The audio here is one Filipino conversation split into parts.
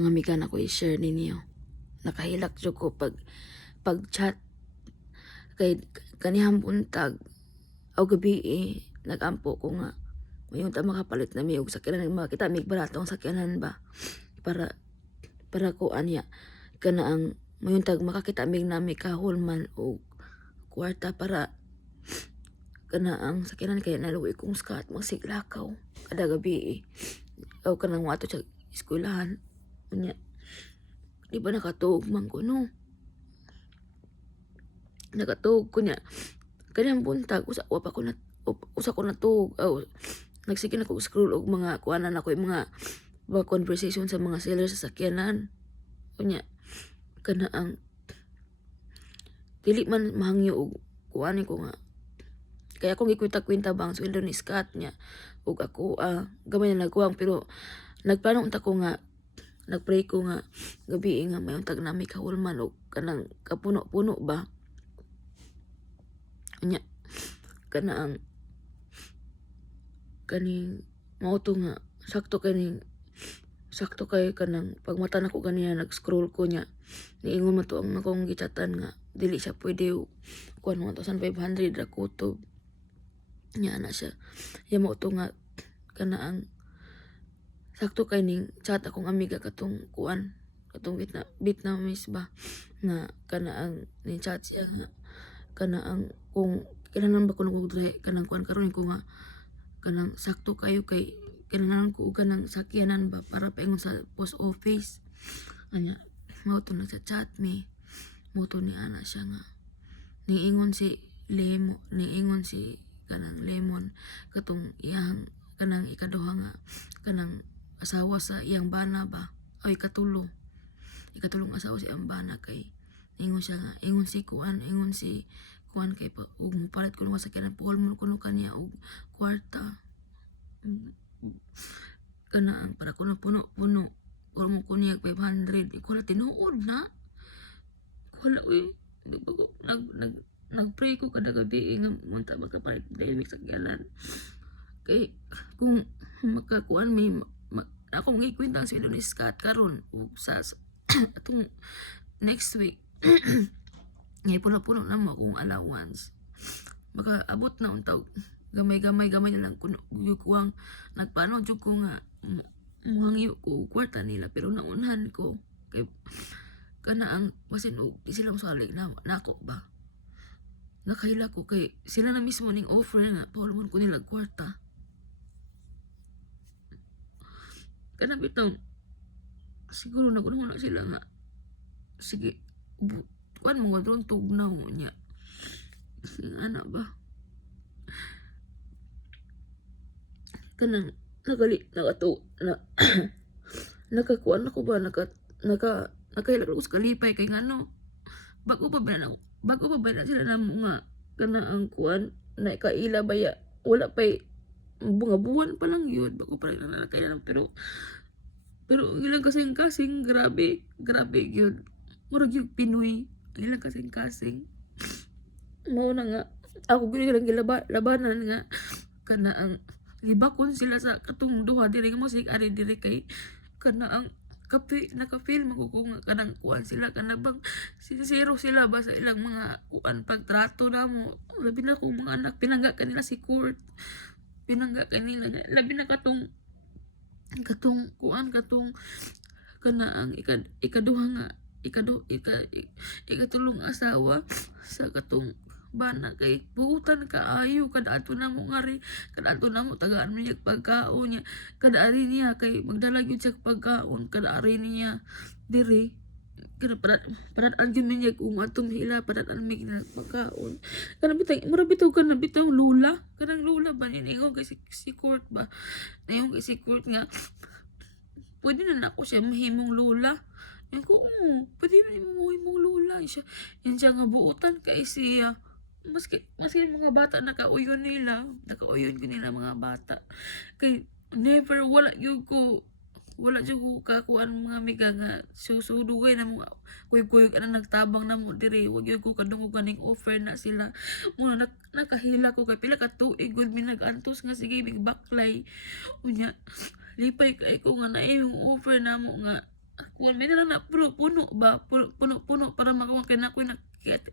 Mga amiga na ko i-share ninyo. Nakahilak jud ko pag chat kay kanihang buntag o gabi nagampo ko nga mayon ta makapalit na mi og sakyanan makita mig baratong sakyanan ba para ko anya kana ang mayon tag makakita mig nami kahulman og kwarta para kana ang sakyanan kay naluwi kong skat magsiglakaw kada gabi o kanang wato sa eskwelahan unya di ba nakatuog man ko no nakatuog ko niya kanang buntag usa ko natuog nagsige na ko scroll og mga kuanan ako yung mga conversation sa mga seller sa sakyanan unya kana ang dili man mahangyo og kuanin ko nga kaya akong gikwinta-kwinta bang sweldo ni Scott niya ug ako gamay na nagkuwang pero nagplano unta ko nga nagpray ko nga gabi nga mayong tag nami kahulman og kanang kapuno-puno ba unya kana ang kaning mauto nga sakto kay kanang pagmata nako ganiya nag-scroll ko niya niingon man to ang akong gichatan nga dili siya pwede kuan 1,500 ra kutob nya na siya ya mauto nga kana ang sakto kay ning chat akong amiga katong kuan katong Vietnamese ba nga kana ang ni chat siya nga kana ang kung kailangan ba ko nagugdre kanang kuan karon ko nga kanang sakto kayo kay kailangan ko og kanang sakyanan ba para paingon sa post office anya mao to na sa chat me mao to ni ana siya nga niingon si kanang Lemon katong iyang kanang ikaduha nga kanang asawa sa iyang bana ba ay ikatulong asawa sa iyang bana kay ingon siya nga ingon si kuan kay pa ug mupalit ko nga sakyanan puhol mo kuno kaniya og kwarta kana ang para kuno puno or mo kunya 500 iko la tinuod na wala uy nagpray ko kada gabi nga munta makapalit dahil sakyanan kay kung makakuan may akong ikwenta sa ni Scott karon ug sa atong next week ngay puno-puno na mo akong allowance makaabot na untaw gamay na lang kuno kuwang nagpano jud ko nga muhangyo ko kwarta nila pero naunhan ko kay kana ang basin og di sila mosalig na nako ba nakahila ko kay sila na mismo ning offer nga paulmon ko nila kwarta kana bitaw siguro nagunahon na sila nga sige kuan mo nga doon tugnaw niya ana ba kanang nakato na nakakuan ako ba nakahilak ko sa kalipay kay ngano bago pa ba na sila namo nga kana ang kuan na kaila baya wala pay bunga buwan pa lang yun bago pa lang nakailan pero ilang kasing grabe yun murag yung Pinoy ilang kasing mo na nga ako gilang labanan nga kana ang libakon sila sa katong duha diri mo sig ari diri kay kana ang naka-feel magugo nga kanang kuan sila kana bang zero sila ba sa ilang mga kuan pagtrato na mo labi na kong mga anak pinangga kanila si court pinangga kanila labi na katong kuan katong kana ang ikaduha nga ikatulong asawa sa katong bana kay buutan kaayo kada ato na mo ngari kada ato na mo tagaan mo niya pagkaon niya kada ari niya kay magdala gyud siya pagkaon kada ari niya dire kada parat gyud niya kung atong hila parat mig na pagkaon kana bitaw kana bitaw lula kanang lula ba ni ingon kay si court ba nayon kay si court nga pwede na ako siya mahimong lula yan ko pwede na mo mahimong lula yan siya nga buutan kay siya maski mga bata nakauyon ko nila mga bata kay never wala yun ko kakuan mga amiga nga susudugay na mo kuy ana nagtabang na mo diri wag yun ko kadungog ganing offer na sila mo nakahila ko kay pila ka tuig gud mi nagantos nga sige big baklay unya lipay kay ko nga na yung offer na mo nga kuan may na puno ba puno para makuha kay na ko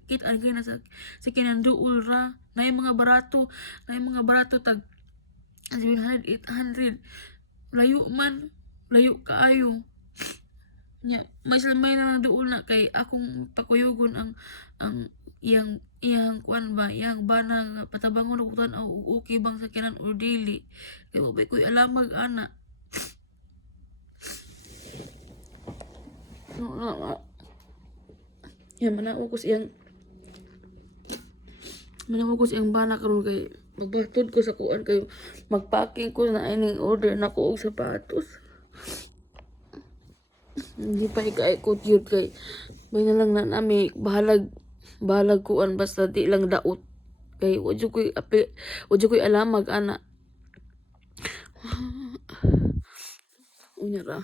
kit ang kina sa kinanduol ra na yung mga barato tag 700 800 layo kaayo nya mas lamay na doon na kay akong pakuyugon ang iyang kuan ba iyang bana nga patabangon og tan okay bang sa kinan or dili kay wa koy alamag ana. No, yan manaw ko siyang bana karon kay magbatod ko sa kuan kay magpacking ko na ining order na ko og sapatos. Hindi pa ikaikot yun kay may na lang na nami bahalag kuan basta di lang daot kay wadyo koy alamag ana. Unya ra.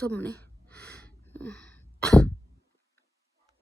Sa man eh.